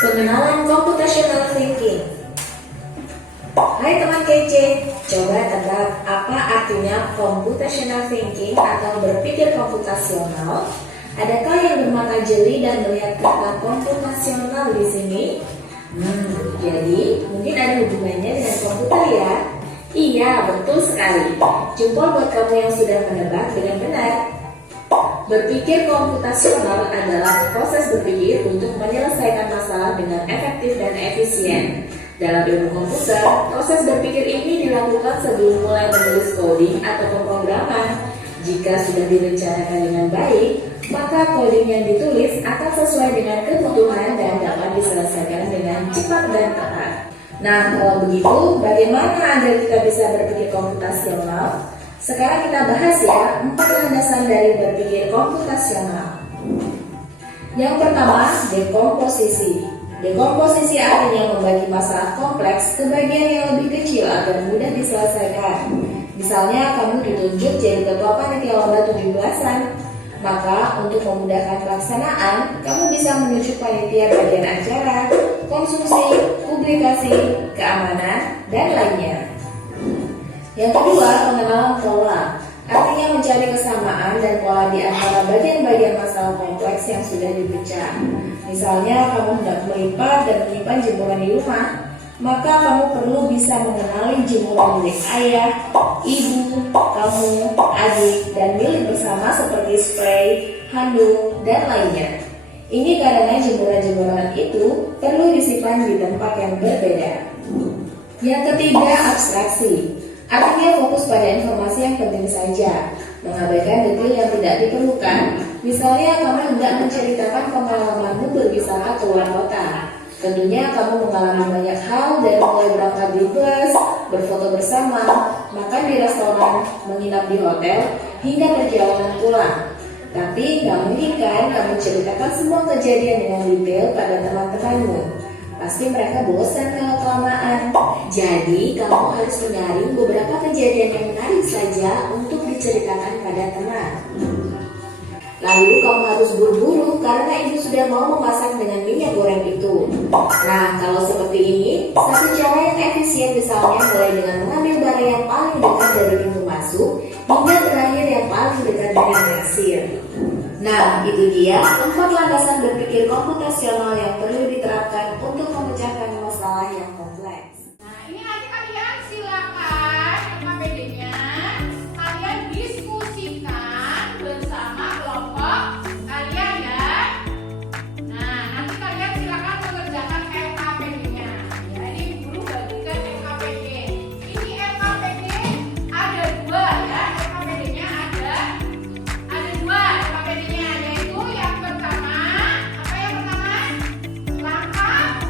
Pengenalan computational thinking. Hai teman kece, coba tebak apa artinya computational thinking atau berpikir komputasional? Adakah yang bermata jeli dan melihat kata komputasional di sini? Jadi mungkin ada hubungannya dengan komputer ya? Iya, betul sekali. Jempol buat kamu yang sudah menebak dengan benar. Berpikir komputasional adalah proses berpikir untuk menyelesaikan masalah dengan efektif dan efisien. Dalam ilmu komputer, proses berpikir ini dilakukan sebelum mulai menulis coding atau pemrograman. Jika sudah direncanakan dengan baik, maka coding yang ditulis akan sesuai dengan kebutuhan dan dapat diselesaikan dengan cepat dan tepat. Nah, kalau begitu, bagaimana agar kita bisa berpikir komputasional? Sekarang kita bahas ya 4 landasan dari berpikir komputasional. Yang pertama, dekomposisi. Dekomposisi artinya membagi masalah kompleks ke bagian yang lebih kecil agar mudah diselesaikan. Misalnya kamu ditunjuk jadi ketua panitia lomba 17-an. Maka untuk memudahkan pelaksanaan, kamu bisa menunjuk panitia bagian acara, konsumsi, publikasi, keamanan, dan lainnya. Yang kedua, pengenalan pola, artinya mencari kesamaan dan pola di antara bagian-bagian masalah kompleks yang sudah dipecah. Misalnya, kamu hendak melipat dan menyimpan jemuran di rumah, maka kamu perlu bisa mengenali jemuran milik ayah, ibu, kamu, adik, dan milik bersama seperti spray, handuk, dan lainnya. Ini karena jemuran-jemuran itu perlu disimpan di tempat yang berbeda. Yang ketiga, abstraksi. Artinya fokus pada informasi yang penting saja, mengabaikan detail yang tidak diperlukan. Misalnya kamu hendak menceritakan pengalamanmu berwisata ke luar kota. Tentunya kamu mengalami banyak hal dari mulai berangkat di bus, berfoto bersama, makan di restoran, menginap di hotel, hingga perjalanan pulang. Tapi nggak mungkin kan kamu ceritakan semua kejadian dengan detail pada teman-temanmu. Pasti mereka bosan kalau kelamaan. Jadi kamu harus menyaring beberapa kejadian yang menarik saja untuk diceritakan pada teman. Lalu kamu harus buru-buru karena ibu sudah mau memasak dengan minyak goreng itu. Nah, kalau seperti ini, satu cara yang efisien misalnya mulai dengan mengambil barang yang paling dekat dari pintu masuk hingga terakhir yang paling dekat dengan kasir. Nah, itu dia 4 landasan berpikir komputasional yang perlu diterapkan untuk memecahkan masalah yang kompleks. Nah, ini nanti kalian silakan KPD-nya kalian diskusikan bersama kelompok kalian ya. Nah, nanti kalian silakan mengerjakan LKPD-nya. Jadi guru bagikan LKPD. Ini LKPD ada 2 ya. LKPD-nya ada 2 LKPD-nya, yaitu yang pertama, apa yang pertama? Langkah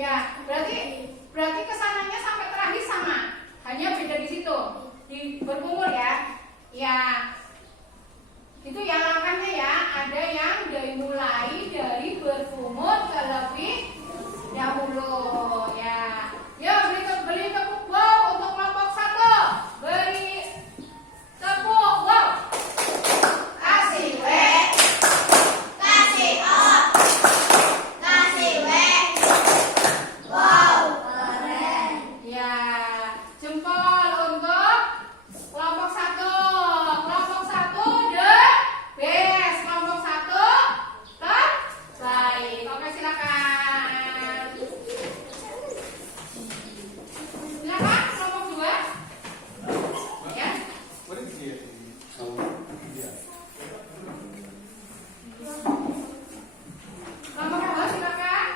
Ya, berarti kesananya sampai terakhir sama. Hanya beda di situ. Di berkumur ya. Ya. Itu ya langkahnya ya. Ada yang dimulai dari berkumur terlebih dahulu ya. Yuk beli tepuk wow untuk kelompok 1. Beri tepuk wow. Kasih W. Kasih O. Kasih W. Wow. Keren. Ya, jempol untuk kelompok 1. Kelompok 1 the best. Kelompok 1 terbaik. Oke, silakan. Silakan kelompok 2. Ya. Kelompok 2 silakan.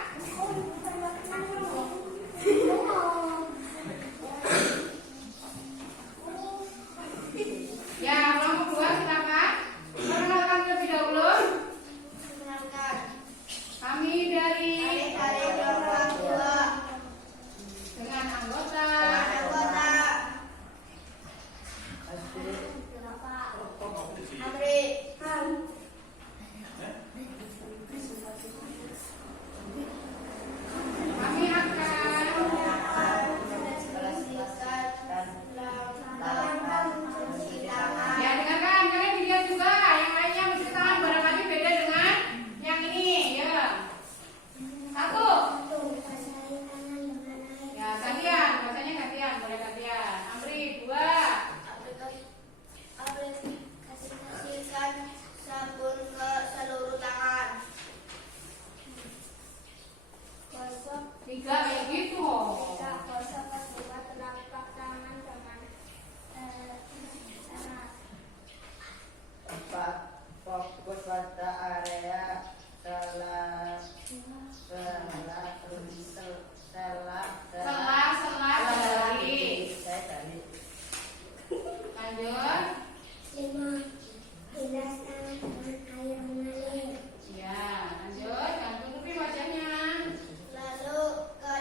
Ya, kelompok 2 silakan. Perkenalkan terlebih dahulu. Kami dari kelompok 2 dengan anggota kami akan ya dengarkan, kalian dilihat juga yang lainnya mesti tangan barangkali beda dengan yang ini ya. 1. Ya, gantian, bahasanya gantian, boleh gantian. Amri 2. Aplikasikan sabun ke seluruh tangan. 3 kayak gitu. Gosok kedua telapak tangan dengan tangan. 4. Fokus pada area Sela dari. Lanjut. 5. Bilas tangan dengan air mengalir. Ya, lanjut. Jangan tutupi wajahnya. Lalu ke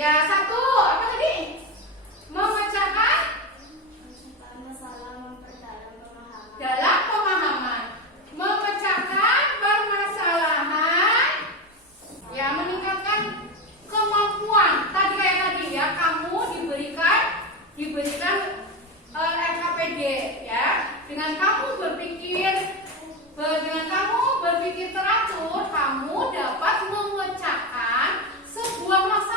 Ya, satu, apa tadi? Memecahkan masalah, memperdalam pemahaman. dalam pemahaman. Memecahkan permasalahan. Ya, meningkatkan kemampuan. Tadi kayak tadi ya, kamu diberikan LKPD ya. Dengan kamu berpikir teratur, kamu dapat memecahkan sebuah masalah.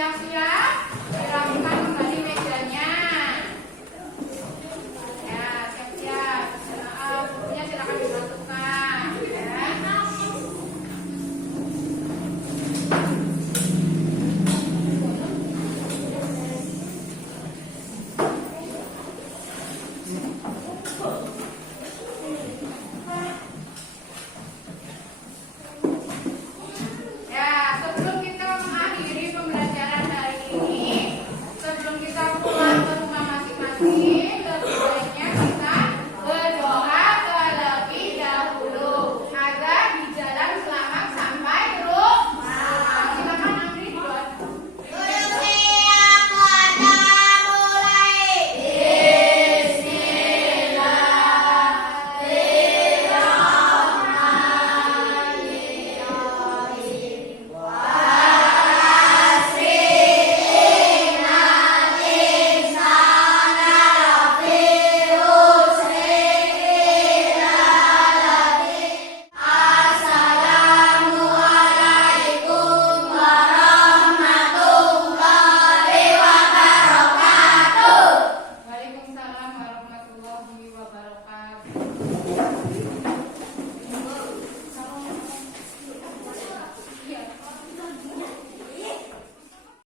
siap-siap.